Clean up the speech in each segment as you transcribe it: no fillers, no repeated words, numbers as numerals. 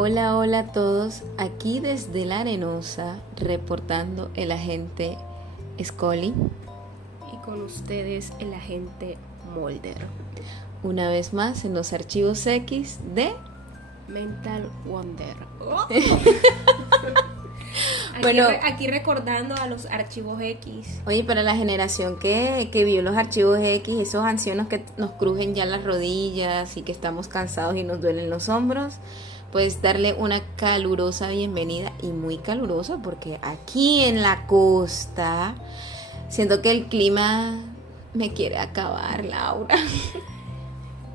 Hola, hola a todos, aquí desde La Arenosa, reportando el agente Scully. Y con ustedes el agente Mulder. Una vez más en los archivos X de Mental Wonder. Aquí recordando a los archivos X. Oye, para la generación que vio los archivos X, esos ancianos que nos crujen ya las rodillas y que estamos cansados y nos duelen los hombros, pues darle una calurosa bienvenida, y muy calurosa porque aquí en la costa siento que el clima me quiere acabar, Laura.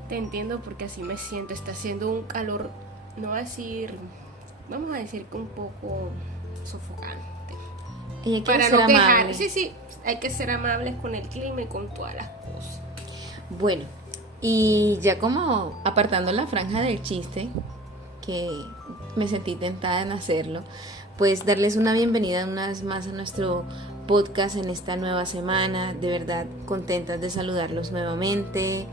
Te entiendo porque así me siento. Está haciendo un calor, vamos a decir que un poco sofocante. Y hay que Para ser no quejar. amable. Sí, hay que ser amables con el clima y con todas las cosas. Bueno, y ya como apartando la franja del chiste, que me sentí tentada en hacerlo, pues darles una bienvenida una vez más a nuestro podcast en esta nueva semana. De verdad contentas de saludarlos nuevamente.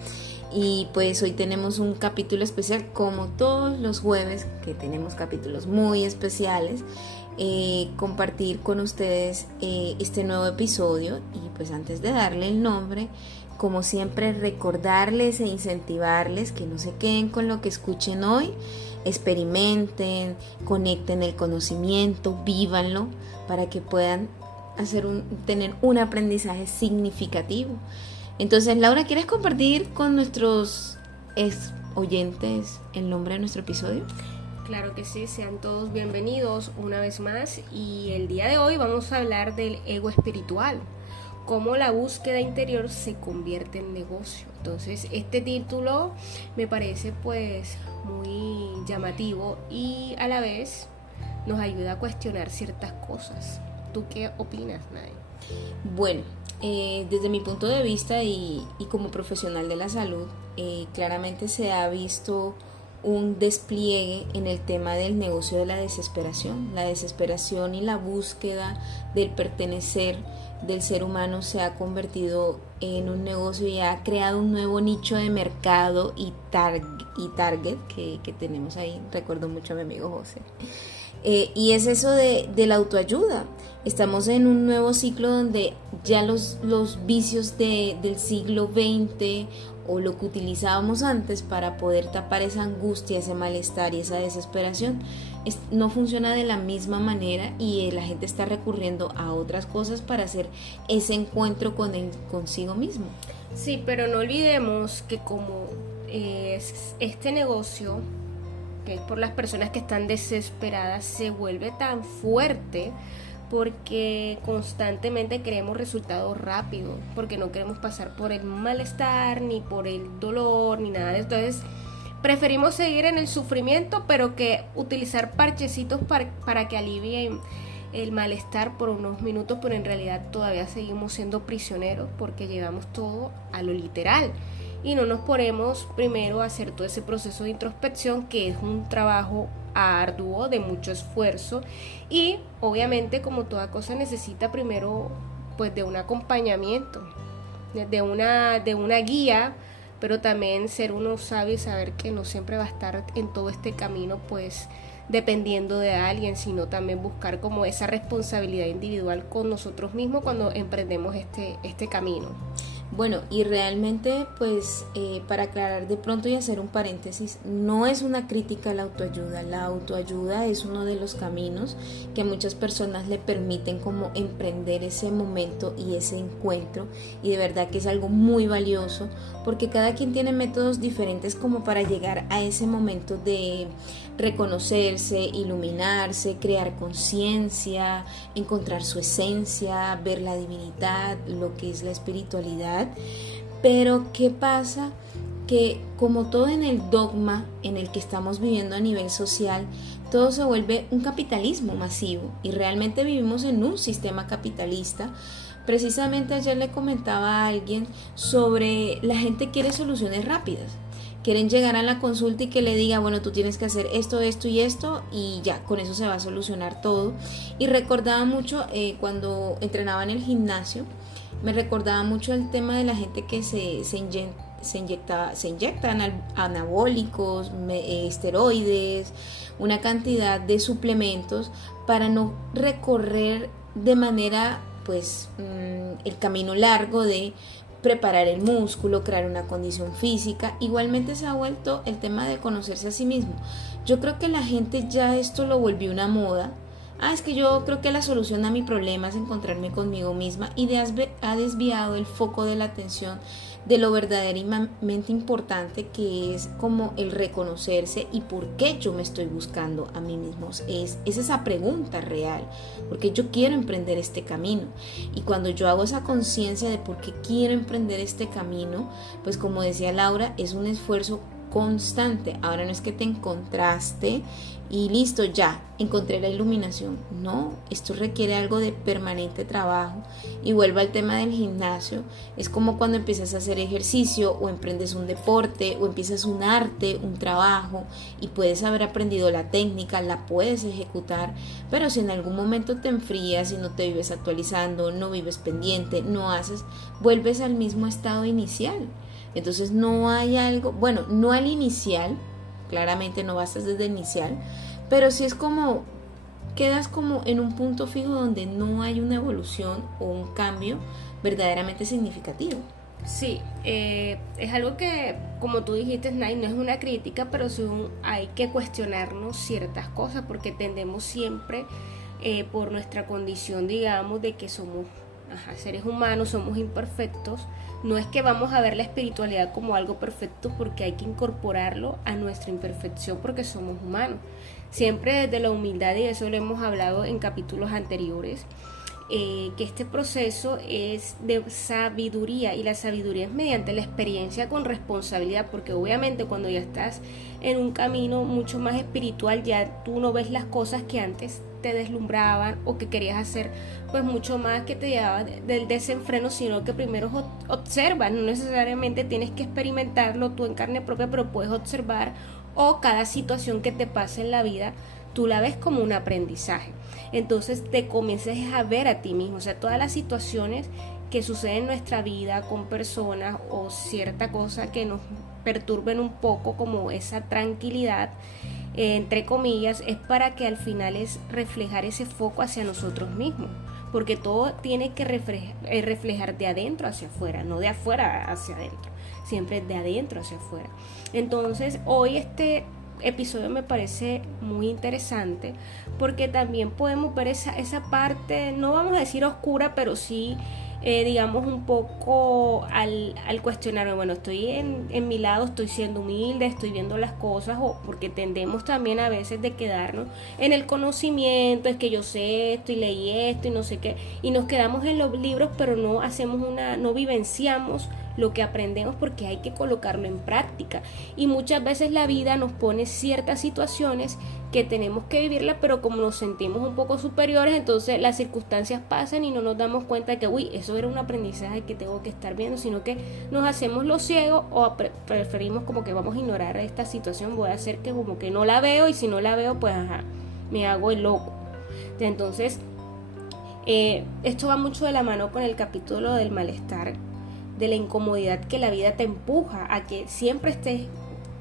Y pues hoy tenemos un capítulo especial, como todos los jueves que tenemos capítulos muy especiales. Compartir con ustedes este nuevo episodio, y pues antes de darle el nombre, como siempre, recordarles e incentivarles que no se queden con lo que escuchen hoy. Experimenten, conecten el conocimiento, vívanlo para que puedan tener un aprendizaje significativo. Entonces, Laura, ¿quieres compartir con nuestros oyentes el nombre de nuestro episodio? Claro que sí, sean todos bienvenidos una vez más, y el día de hoy vamos a hablar del ego espiritual, cómo la búsqueda interior se convierte en negocio. Entonces, este título me parece pues muy llamativo y a la vez nos ayuda a cuestionar ciertas cosas. ¿Tú qué opinas, Nay? Bueno, desde mi punto de vista y como profesional de la salud, claramente se ha visto un despliegue en el tema del negocio de la desesperación y la búsqueda del pertenecer del ser humano se ha convertido en un negocio y ha creado un nuevo nicho de mercado y target que tenemos ahí. Recuerdo mucho a mi amigo José. Y es eso de la autoayuda. Estamos en un nuevo ciclo donde ya los vicios del siglo XX, o lo que utilizábamos antes para poder tapar esa angustia, ese malestar y esa desesperación, no funciona de la misma manera, y la gente está recurriendo a otras cosas para hacer ese encuentro consigo mismo. Sí, pero no olvidemos que como es este negocio, que es por las personas que están desesperadas, se vuelve tan fuerte porque constantemente queremos resultados rápidos, porque no queremos pasar por el malestar, ni por el dolor, ni nada de eso. Entonces, preferimos seguir en el sufrimiento, pero que utilizar parchecitos para que alivien el malestar por unos minutos, pero en realidad todavía seguimos siendo prisioneros porque llevamos todo a lo literal. Y no nos ponemos primero a hacer todo ese proceso de introspección, que es un trabajo arduo, de mucho esfuerzo, y obviamente, como toda cosa, necesita primero pues de un acompañamiento, de una guía, pero también ser uno sabio y saber que no siempre va a estar en todo este camino pues dependiendo de alguien, sino también buscar como esa responsabilidad individual con nosotros mismos cuando emprendemos este camino. Bueno, y realmente pues para aclarar de pronto y hacer un paréntesis, no es una crítica a la autoayuda. La autoayuda es uno de los caminos que a muchas personas le permiten como emprender ese momento y ese encuentro, y de verdad que es algo muy valioso porque cada quien tiene métodos diferentes como para llegar a ese momento de reconocerse, iluminarse, crear conciencia, encontrar su esencia, ver la divinidad, lo que es la espiritualidad. Pero ¿qué pasa? Que como todo en el dogma en el que estamos viviendo a nivel social, todo se vuelve un capitalismo masivo, y realmente vivimos en un sistema capitalista. Precisamente ayer le comentaba a alguien sobre la gente quiere soluciones rápidas. Quieren llegar a la consulta y que le diga, bueno, tú tienes que hacer esto, esto y esto, y ya, con eso se va a solucionar todo. Y recordaba mucho cuando entrenaba en el gimnasio, me recordaba mucho el tema de la gente que se se inyectan anabólicos, esteroides, una cantidad de suplementos para no recorrer de manera pues el camino largo de preparar el músculo, crear una condición física. Igualmente se ha vuelto el tema de conocerse a sí mismo. Yo creo que la gente ya esto lo volvió una moda. Es que yo creo que la solución a mi problema es encontrarme conmigo misma, y ha desviado el foco de la atención de lo verdaderamente importante, que es como el reconocerse y por qué yo me estoy buscando a mí mismo. Es esa pregunta real, porque yo quiero emprender este camino, y cuando yo hago esa conciencia de por qué quiero emprender este camino, pues como decía Laura, es un esfuerzo constante. Ahora no es que te encontraste y listo, ya encontré la iluminación. No, esto requiere algo de permanente trabajo. Y vuelvo al tema del gimnasio. Es como cuando empiezas a hacer ejercicio, o emprendes un deporte, o empiezas un arte, un trabajo, y puedes haber aprendido la técnica, la puedes ejecutar, pero si en algún momento te enfrías y no te vives actualizando, no vives pendiente, no haces, vuelves al mismo estado inicial. Entonces no hay algo, bueno, no al inicial, claramente no bastas desde el inicial, pero sí es como, quedas como en un punto fijo donde no hay una evolución o un cambio verdaderamente significativo. Sí, es algo que, como tú dijiste, Nay, no es una crítica, pero sí hay que cuestionarnos ciertas cosas, porque tendemos siempre, por nuestra condición, digamos, de que somos seres humanos, somos imperfectos. No es que vamos a ver la espiritualidad como algo perfecto, porque hay que incorporarlo a nuestra imperfección, porque somos humanos. Siempre desde la humildad, y eso lo hemos hablado en capítulos anteriores, que este proceso es de sabiduría, y la sabiduría es mediante la experiencia con responsabilidad, porque obviamente cuando ya estás en un camino mucho más espiritual, ya tú no ves las cosas que antes te deslumbraban o que querías hacer, pues mucho más, que te llevaba del desenfreno, sino que primero observas. No necesariamente tienes que experimentarlo tú en carne propia, pero puedes observar, o cada situación que te pasa en la vida tú la ves como un aprendizaje. Entonces te comienzas a ver a ti mismo, o sea, todas las situaciones que suceden en nuestra vida con personas o cierta cosa que nos perturben un poco, como esa tranquilidad, entre comillas, es para que al final es reflejar ese foco hacia nosotros mismos, porque todo tiene que reflejar de adentro hacia afuera, no de afuera hacia adentro, siempre de adentro hacia afuera. Entonces hoy este episodio me parece muy interesante, porque también podemos ver esa parte, no vamos a decir oscura, pero sí digamos un poco al cuestionarme, bueno, estoy en mi lado, estoy siendo humilde, estoy viendo las cosas, o porque tendemos también a veces de quedarnos en el conocimiento, es que yo sé esto y leí esto y no sé qué, y nos quedamos en los libros, pero no vivenciamos lo que aprendemos, porque hay que colocarlo en práctica. Y muchas veces la vida nos pone ciertas situaciones que tenemos que vivirlas, pero como nos sentimos un poco superiores, entonces las circunstancias pasan y no nos damos cuenta de que eso era un aprendizaje que tengo que estar viendo, sino que nos hacemos los ciegos, o preferimos como que vamos a ignorar esta situación, voy a hacer que como que no la veo, y si no la veo pues me hago el loco. Entonces esto va mucho de la mano con el capítulo del malestar, de la incomodidad que la vida te empuja a que siempre estés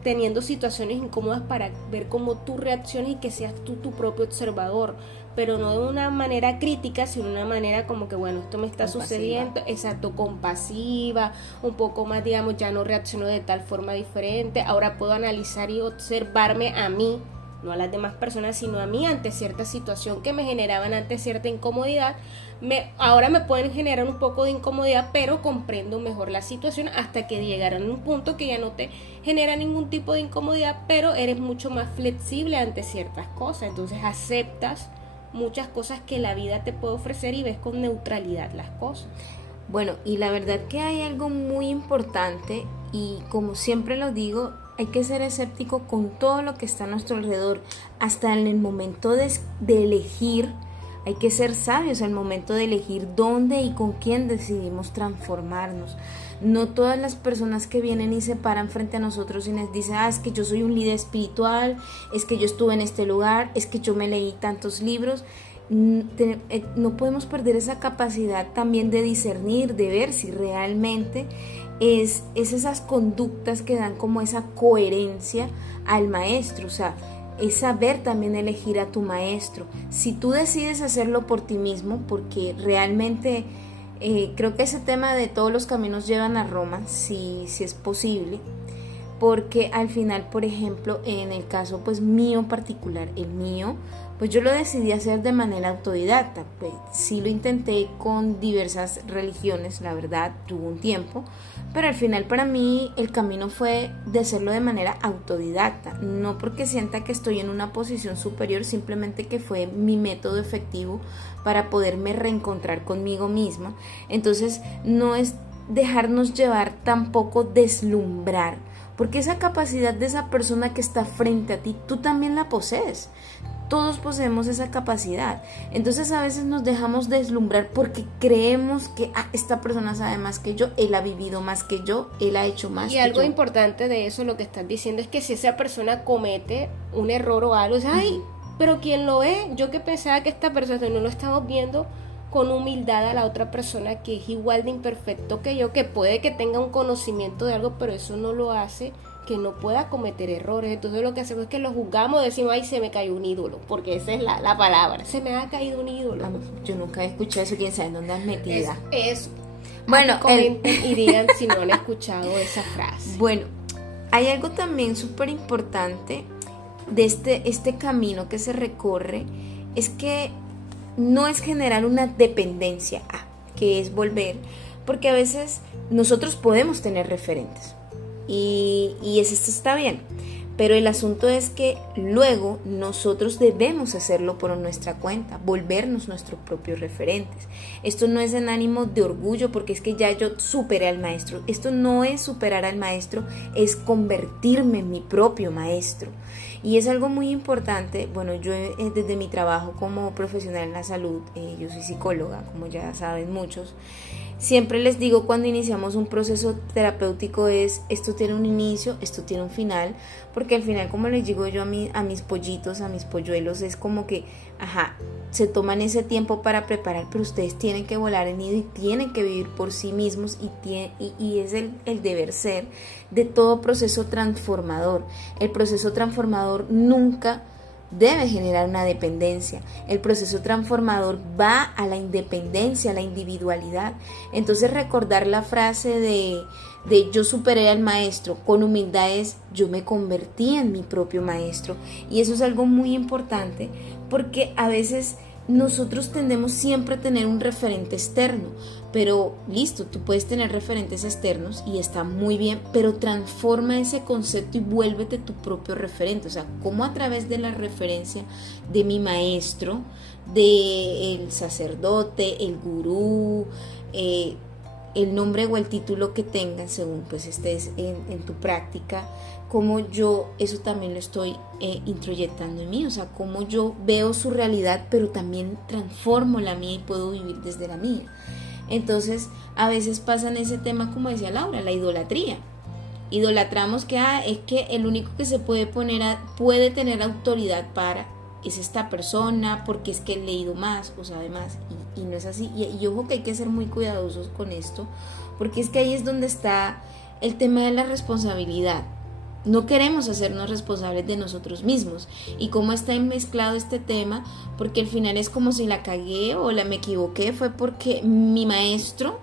teniendo situaciones incómodas para ver cómo tú reaccionas, y que seas tú tu propio observador, pero no de una manera crítica, sino de una manera como que bueno, esto me está sucediendo, exacto, compasiva, un poco más, digamos, ya no reacciono de tal forma diferente, ahora puedo analizar y observarme a mí, no a las demás personas, sino a mí, ante cierta situación que me generaban antes cierta incomodidad. Ahora me pueden generar un poco de incomodidad, pero comprendo mejor la situación, hasta que llegarán a un punto que ya no te genera ningún tipo de incomodidad, pero eres mucho más flexible ante ciertas cosas. Entonces aceptas muchas cosas que la vida te puede ofrecer y ves con neutralidad las cosas. Bueno, y la verdad que hay algo muy importante, y como siempre lo digo, hay que ser escéptico con todo lo que está a nuestro alrededor. Hasta en el momento de elegir, hay que ser sabios al momento de elegir dónde y con quién decidimos transformarnos. No todas las personas que vienen y se paran frente a nosotros y nos dicen, es que yo soy un líder espiritual, es que yo estuve en este lugar, es que yo me leí tantos libros. No podemos perder esa capacidad también de discernir, de ver si realmente es esas conductas que dan como esa coherencia al maestro, o sea, es saber también elegir a tu maestro. Si tú decides hacerlo por ti mismo, porque realmente creo que ese tema de todos los caminos llevan a Roma, si es posible, porque al final, por ejemplo, en el caso pues mío particular, el mío, pues yo lo decidí hacer de manera autodidacta. Pues sí lo intenté con diversas religiones, la verdad, tuvo un tiempo, pero al final para mí el camino fue de hacerlo de manera autodidacta, no porque sienta que estoy en una posición superior, simplemente que fue mi método efectivo para poderme reencontrar conmigo misma. Entonces no es dejarnos llevar, tampoco deslumbrar, porque esa capacidad de esa persona que está frente a ti, tú también la posees. Todos poseemos esa capacidad. Entonces a veces nos dejamos deslumbrar porque creemos que esta persona sabe más que yo, él ha vivido más que yo, él ha hecho más que yo. Y algo importante de eso, lo que estás diciendo, es que si esa persona comete un error o algo, es, ay, pero ¿quién lo ve? Yo que pensaba que esta persona, no lo estamos viendo con humildad a la otra persona que es igual de imperfecto que yo, que puede que tenga un conocimiento de algo, pero eso no lo hace que no pueda cometer errores. Entonces lo que hacemos es que lo juzgamos, decimos, ay, se me cayó un ídolo, porque esa es la palabra, se me ha caído un ídolo. Yo nunca he escuchado eso, quién sabe en dónde has metida. Eso. Bueno, comenten y digan si no han escuchado esa frase. Bueno, hay algo también súper importante de este camino que se recorre, es que no es generar una dependencia, que es volver, porque a veces nosotros podemos tener referentes y esto está bien, pero el asunto es que luego nosotros debemos hacerlo por nuestra cuenta, volvernos nuestros propios referentes. Esto no es en ánimo de orgullo porque es que ya yo superé al maestro. Esto no es superar al maestro, es convertirme en mi propio maestro. Y es algo muy importante. Bueno, yo desde mi trabajo como profesional en la salud, yo soy psicóloga, como ya saben muchos, siempre les digo cuando iniciamos un proceso terapéutico esto tiene un inicio, esto tiene un final, porque al final, como les digo yo a mis pollitos, a mis polluelos, es como que, se toman ese tiempo para preparar, pero ustedes tienen que volar el nido y tienen que vivir por sí mismos y es el deber ser de todo proceso transformador. El proceso transformador nunca debe generar una dependencia. El proceso transformador va a la independencia, a la individualidad. Entonces recordar la frase de yo superé al maestro con humildad es yo me convertí en mi propio maestro. Y eso es algo muy importante porque a veces nosotros tendemos siempre a tener un referente externo, pero listo, tú puedes tener referentes externos y está muy bien, pero transforma ese concepto y vuélvete tu propio referente. O sea, cómo a través de la referencia de mi maestro, del sacerdote, el gurú, el nombre o el título que tengan según pues estés en tu práctica, como yo eso también lo estoy introyectando en mí, o sea, como yo veo su realidad, pero también transformo la mía y puedo vivir desde la mía. Entonces, a veces pasa en ese tema, como decía Laura, la idolatría. Idolatramos que es que el único que se puede puede tener autoridad es esta persona, porque es que he leído más o sabe más, y no es así. Y ojo que hay que ser muy cuidadosos con esto, porque es que ahí es donde está el tema de la responsabilidad. No queremos hacernos responsables de nosotros mismos. Y cómo está mezclado este tema, porque al final es como si la cagué o me equivoqué, fue porque mi maestro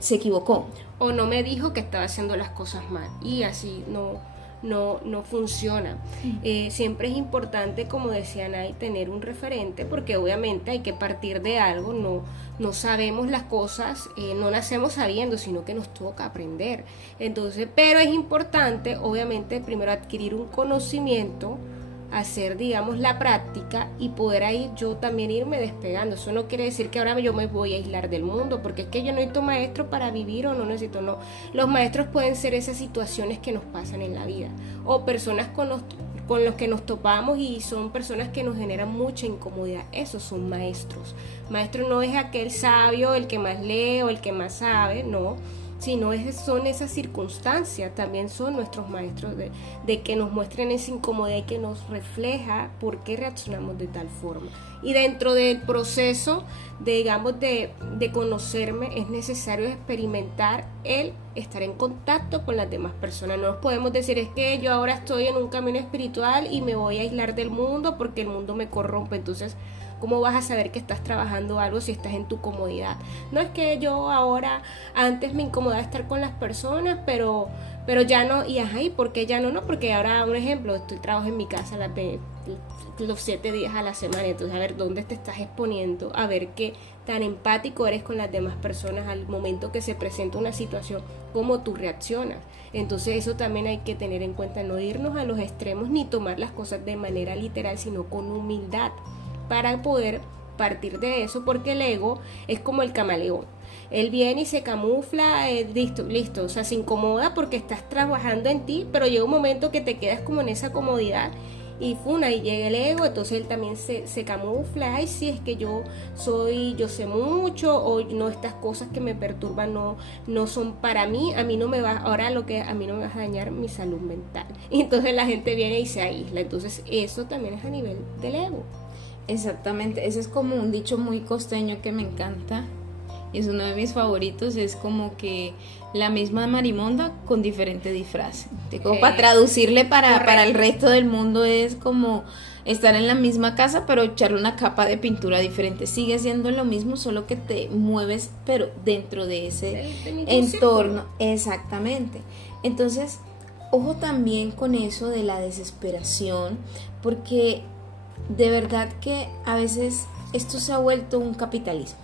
se equivocó. O no me dijo que estaba haciendo las cosas mal. Y así no funciona. Siempre es importante, como decía Nay, tener un referente, porque obviamente hay que partir de algo. No sabemos las cosas, no nacemos sabiendo, sino que nos toca aprender. Entonces, pero es importante, obviamente, primero adquirir un conocimiento, hacer, digamos, la práctica y poder ahí yo también irme despegando. Eso no quiere decir que ahora yo me voy a aislar del mundo, porque es que yo no necesito maestro para vivir o no necesito, no. Los maestros pueden ser esas situaciones que nos pasan en la vida o personas con los que nos topamos y son personas que nos generan mucha incomodidad. Esos son maestros. Maestro no es aquel sabio, el que más lee o el que más sabe, no. sino son esas circunstancias, también son nuestros maestros de que nos muestren esa incomodidad y que nos refleja por qué reaccionamos de tal forma. Y dentro del proceso, digamos, de conocerme, es necesario experimentar el estar en contacto con las demás personas. No nos podemos decir, es que yo ahora estoy en un camino espiritual y me voy a aislar del mundo porque el mundo me corrompe. Entonces, ¿cómo vas a saber que estás trabajando algo si estás en tu comodidad? No es que yo ahora, antes me incomodaba estar con las personas, pero ya no, y ajá, ¿y por qué ya no? No, porque ahora, un ejemplo, trabajo en mi casa los 7 días a la semana, entonces a ver dónde te estás exponiendo, a ver qué tan empático eres con las demás personas al momento que se presenta una situación, cómo tú reaccionas. Entonces eso también hay que tener en cuenta, no irnos a los extremos ni tomar las cosas de manera literal, sino con humildad, para poder partir de eso, porque el ego es como el camaleón. Él viene y se camufla, listo, o sea, se incomoda porque estás trabajando en ti, pero llega un momento que te quedas como en esa comodidad y y llega el ego, entonces él también se camufla, ay, sí, es que yo sé mucho, o no, estas cosas que me perturban no son para mí, a mí no me va a dañar mi salud mental. Y entonces la gente viene y se aísla, entonces eso también es a nivel del ego. Exactamente, ese es como un dicho muy costeño que me encanta, es uno de mis favoritos, es como que la misma marimonda con diferente disfraz. Como para traducirle para el resto del mundo es como estar en la misma casa pero echarle una capa de pintura diferente. Sigue siendo lo mismo, solo que te mueves pero dentro de ese entorno. Exactamente. Entonces, ojo también con eso de la desesperación, porque de verdad que a veces esto se ha vuelto un capitalismo.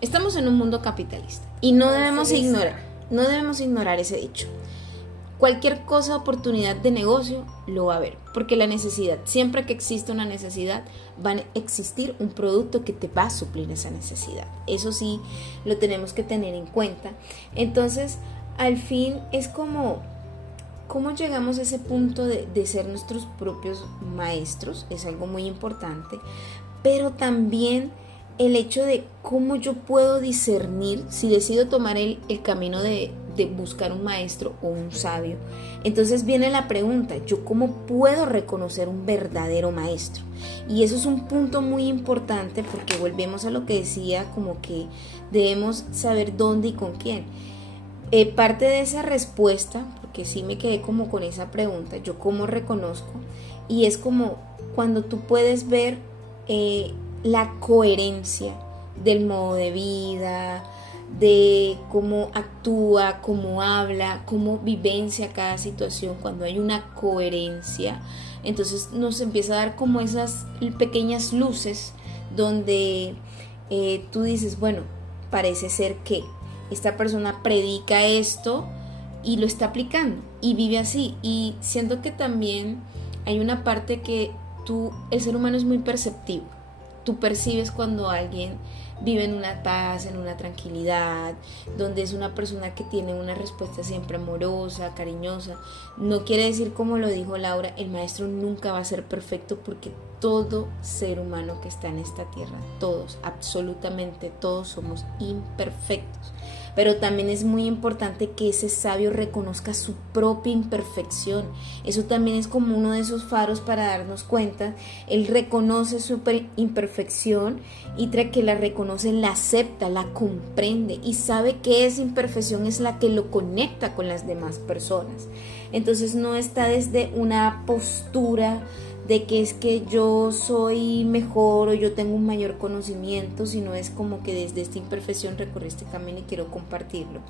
Estamos en un mundo capitalista y no debemos ignorar ese hecho. Cualquier cosa, oportunidad de negocio, lo va a haber, porque la necesidad, siempre que existe una necesidad, va a existir un producto que te va a suplir esa necesidad. Eso sí, lo tenemos que tener en cuenta. Entonces, al fin es como ¿cómo llegamos a ese punto de ser nuestros propios maestros? Es algo muy importante, pero también el hecho de cómo yo puedo discernir si decido tomar el camino de buscar un maestro o un sabio. Entonces viene la pregunta, ¿yo cómo puedo reconocer un verdadero maestro? Y eso es un punto muy importante, porque volvemos a lo que decía, como que debemos saber dónde y con quién. Parte de esa respuesta, porque sí me quedé como con esa pregunta, ¿yo cómo reconozco? Y es como cuando tú puedes ver la coherencia del modo de vida, de cómo actúa, cómo habla, cómo vivencia cada situación. Cuando hay una coherencia, entonces nos empieza a dar como esas pequeñas luces donde tú dices, bueno, parece ser que esta persona predica esto y lo está aplicando y vive así. Y siento que también hay una parte que el ser humano es muy perceptivo. Tú percibes cuando alguien vive en una paz, en una tranquilidad, donde es una persona que tiene una respuesta siempre amorosa, cariñosa. No quiere decir, como lo dijo Laura, el maestro nunca va a ser perfecto, porque todo ser humano que está en esta tierra, todos, absolutamente todos, somos imperfectos. Pero también es muy importante que ese sabio reconozca su propia imperfección. Eso también es como uno de esos faros para darnos cuenta. Él reconoce su imperfección, y tras que la reconoce, la acepta, la comprende y sabe que esa imperfección es la que lo conecta con las demás personas. Entonces no está desde una postura de que es que yo soy mejor o yo tengo un mayor conocimiento, sino es como que desde esta imperfección recorrí este camino y quiero compartirlo.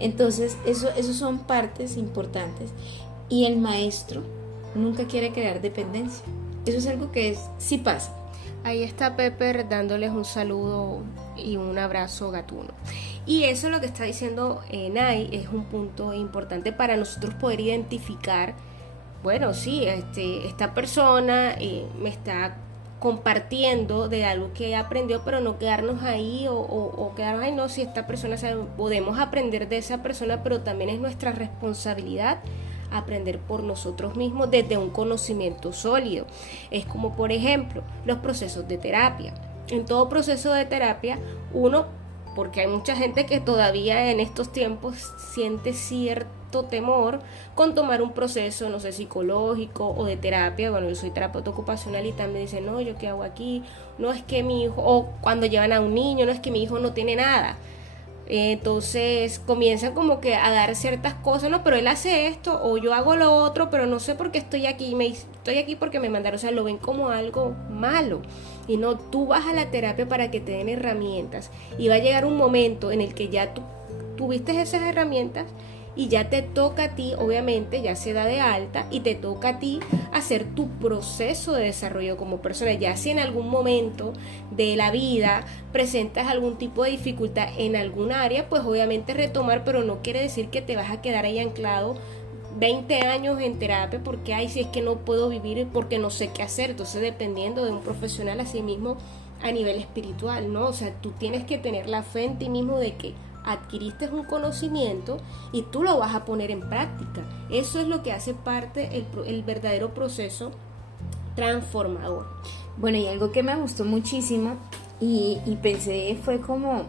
Entonces eso son partes importantes, y el maestro nunca quiere crear dependencia. Eso es algo que sí pasa. Ahí está Pepper dándoles un saludo y un abrazo gatuno. Y eso es lo que está diciendo Nay, es un punto importante para nosotros poder identificar. Bueno, sí, esta persona me está compartiendo de algo que aprendió, pero no quedarnos ahí o quedarnos ahí, no, si esta persona podemos aprender de esa persona, pero también es nuestra responsabilidad aprender por nosotros mismos desde un conocimiento sólido. Es como, por ejemplo, los procesos de terapia. En todo proceso de terapia, uno porque hay mucha gente que todavía en estos tiempos siente cierto temor con tomar un proceso, no sé, psicológico o de terapia. Bueno, yo soy terapeuta ocupacional y también dicen, no, ¿yo qué hago aquí? No, es que mi hijo, o cuando llevan a un niño, no, es que mi hijo no tiene nada. Entonces comienzan como que a dar ciertas cosas, no, pero él hace esto o yo hago lo otro, pero no sé por qué estoy aquí, estoy aquí porque me mandaron, o sea, lo ven como algo malo. Y no, tú vas a la terapia para que te den herramientas y va a llegar un momento en el que ya tú tuviste esas herramientas y ya te toca a ti, obviamente, ya se da de alta y te toca a ti hacer tu proceso de desarrollo como persona. Ya si en algún momento de la vida presentas algún tipo de dificultad en algún área, pues obviamente retomar, pero no quiere decir que te vas a quedar ahí anclado 20 años en terapia porque, ay, si es que no puedo vivir porque no sé qué hacer. Entonces, dependiendo de un profesional, así mismo a nivel espiritual, ¿no? O sea, tú tienes que tener la fe en ti mismo de que adquiriste un conocimiento y tú lo vas a poner en práctica. Eso es lo que hace parte el verdadero proceso transformador. Bueno, y algo que me gustó muchísimo y pensé fue como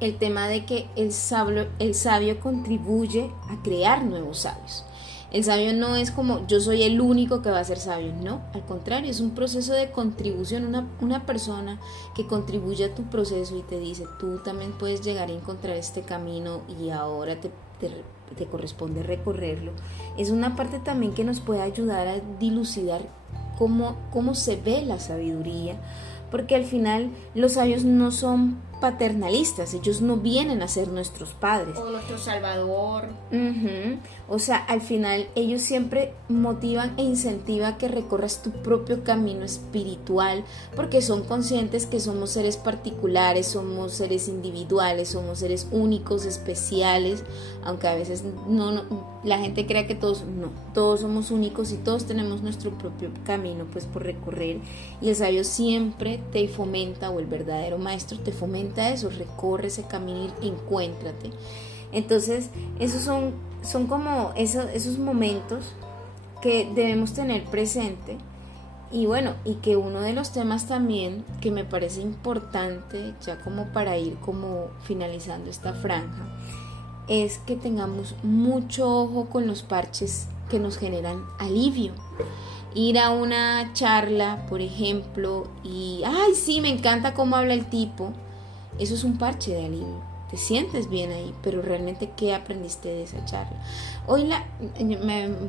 el tema de que el sabio contribuye a crear nuevos sabios. El sabio no es como yo soy el único que va a ser sabio, no, al contrario, es un proceso de contribución, una persona que contribuye a tu proceso y te dice, tú también puedes llegar a encontrar este camino y ahora te corresponde recorrerlo. Es una parte también que nos puede ayudar a dilucidar cómo se ve la sabiduría, porque al final los sabios no son paternalistas, ellos no vienen a ser nuestros padres. O nuestro salvador. O sea, al final ellos siempre motivan e incentivan que recorras tu propio camino espiritual, porque son conscientes que somos seres particulares, somos seres individuales, somos seres únicos, especiales, aunque a veces no la gente crea que todos somos únicos y todos tenemos nuestro propio camino pues por recorrer, y el sabio siempre te fomenta, o el verdadero maestro te fomenta eso, recorre ese camino y encuéntrate. Entonces esos son como esos momentos que debemos tener presente. Y bueno, y que uno de los temas también que me parece importante, ya como para ir como finalizando esta franja, es que tengamos mucho ojo con los parches que nos generan alivio. Ir a una charla, por ejemplo, y ay, sí, me encanta cómo habla el tipo, eso es un parche de alivio. Te sientes bien ahí, pero realmente ¿qué aprendiste de esa charla? Hoy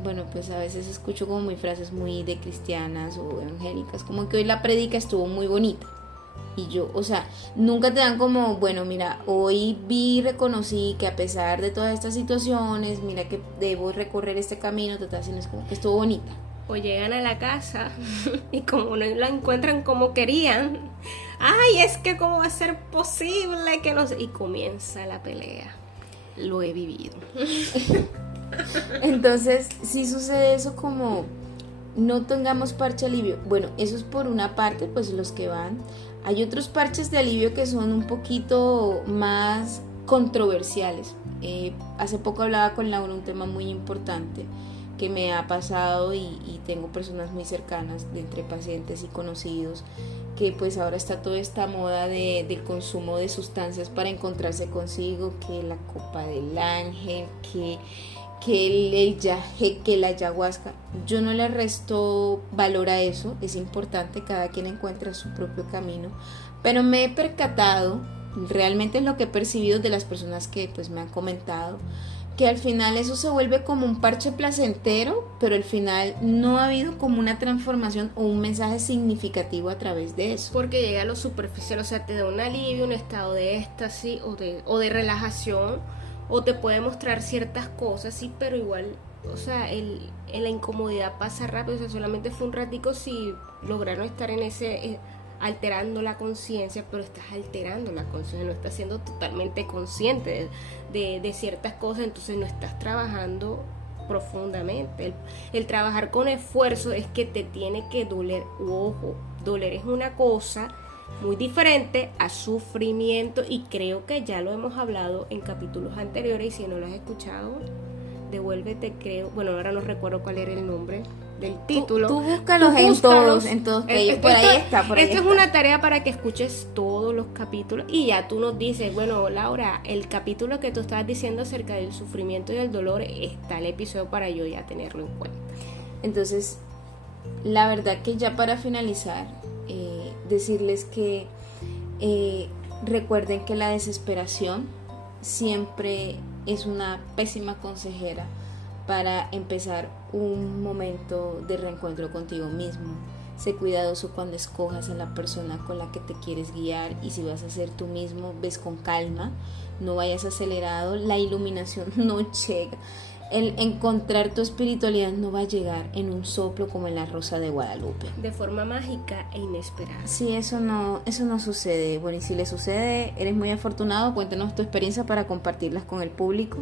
bueno, pues a veces escucho como muy frases muy de cristianas o evangélicas, como que hoy la prédica estuvo muy bonita. Y yo, o sea, nunca te dan como, bueno, mira, hoy reconocí que a pesar de todas estas situaciones, mira que debo recorrer este camino, es como que estuvo bonita. O llegan a la casa y como no la encuentran como querían, ay, es que cómo va a ser posible que no sé, y comienza la pelea. Lo he vivido. Entonces, si sucede eso, como no tengamos parche alivio. Bueno, eso es por una parte, pues los que van. Hay otros parches de alivio que son un poquito más controversiales. Hace poco hablaba con Laura un tema muy importante que me ha pasado y tengo personas muy cercanas de entre pacientes y conocidos, que pues ahora está toda esta moda del consumo de sustancias para encontrarse consigo, que la copa del ángel, que el yaje, que la ayahuasca. Yo no le resto valor a eso, es importante, cada quien encuentra su propio camino, pero me he percatado, realmente es lo que he percibido de las personas que pues me han comentado, que al final eso se vuelve como un parche placentero, pero al final no ha habido como una transformación o un mensaje significativo a través de eso. Porque llega a lo superficial, o sea, te da un alivio, un estado de éxtasis o de relajación, o te puede mostrar ciertas cosas, sí, pero igual, o sea, la incomodidad pasa rápido, o sea, solamente fue un ratico si lograron estar en ese... alterando la conciencia, pero estás alterando la conciencia, no estás siendo totalmente consciente de ciertas cosas, entonces no estás trabajando profundamente. El trabajar con esfuerzo es que te tiene que doler. Ojo, doler es una cosa muy diferente a sufrimiento, y creo que ya lo hemos hablado en capítulos anteriores, y si no lo has escuchado, devuélvete, creo, bueno, ahora no recuerdo cuál era el nombre, del título. Tú búscalos en todos ellos. Por ahí está. Esto es una tarea para que escuches todos los capítulos y ya tú nos dices, bueno, Laura, el capítulo que tú estabas diciendo acerca del sufrimiento y del dolor está el episodio para yo ya tenerlo en cuenta. Entonces, la verdad que ya para finalizar, decirles que recuerden que la desesperación siempre es una pésima consejera para empezar un momento de reencuentro contigo mismo. Sé cuidadoso cuando escojas a la persona con la que te quieres guiar, y si vas a ser tú mismo, ves con calma, no vayas acelerado, la iluminación no llega. El encontrar tu espiritualidad no va a llegar en un soplo como en la Rosa de Guadalupe. De forma mágica e inesperada. Sí, eso no sucede. Bueno, y si le sucede, eres muy afortunado. Cuéntanos tu experiencia para compartirlas con el público.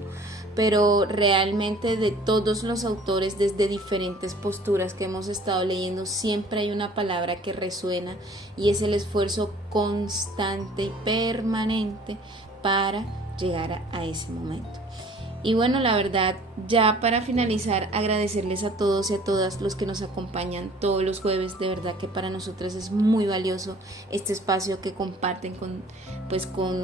Pero realmente de todos los autores, desde diferentes posturas que hemos estado leyendo, siempre hay una palabra que resuena, y es el esfuerzo constante y permanente para llegar a ese momento. Y bueno, la verdad, ya para finalizar, agradecerles a todos y a todas los que nos acompañan todos los jueves. De verdad que para nosotras es muy valioso este espacio que comparten con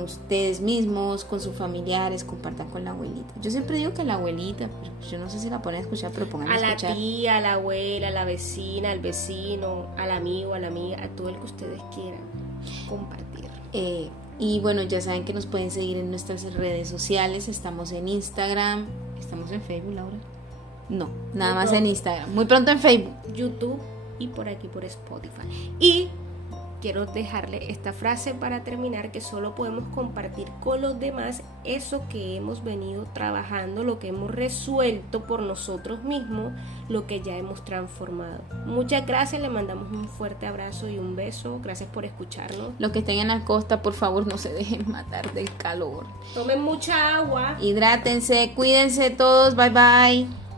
ustedes mismos, con sus familiares, compartan con la abuelita. Yo siempre digo que la abuelita, pero yo no sé si la ponen a escuchar, pero pongan a escuchar. A la tía, a la abuela, a la vecina, al vecino, al amigo, a la amiga, a todo el que ustedes quieran compartir. Y bueno, ya saben que nos pueden seguir en nuestras redes sociales. Estamos en Instagram. ¿Estamos en Facebook, Laura? No, nada más en Instagram. Muy pronto en Facebook, YouTube y por aquí por Spotify. Y quiero dejarle esta frase para terminar, que solo podemos compartir con los demás eso que hemos venido trabajando, lo que hemos resuelto por nosotros mismos, lo que ya hemos transformado. Muchas gracias, le mandamos un fuerte abrazo y un beso. Gracias por escucharnos. Los que estén en la costa, por favor, no se dejen matar del calor. Tomen mucha agua. Hidrátense, cuídense todos, bye bye.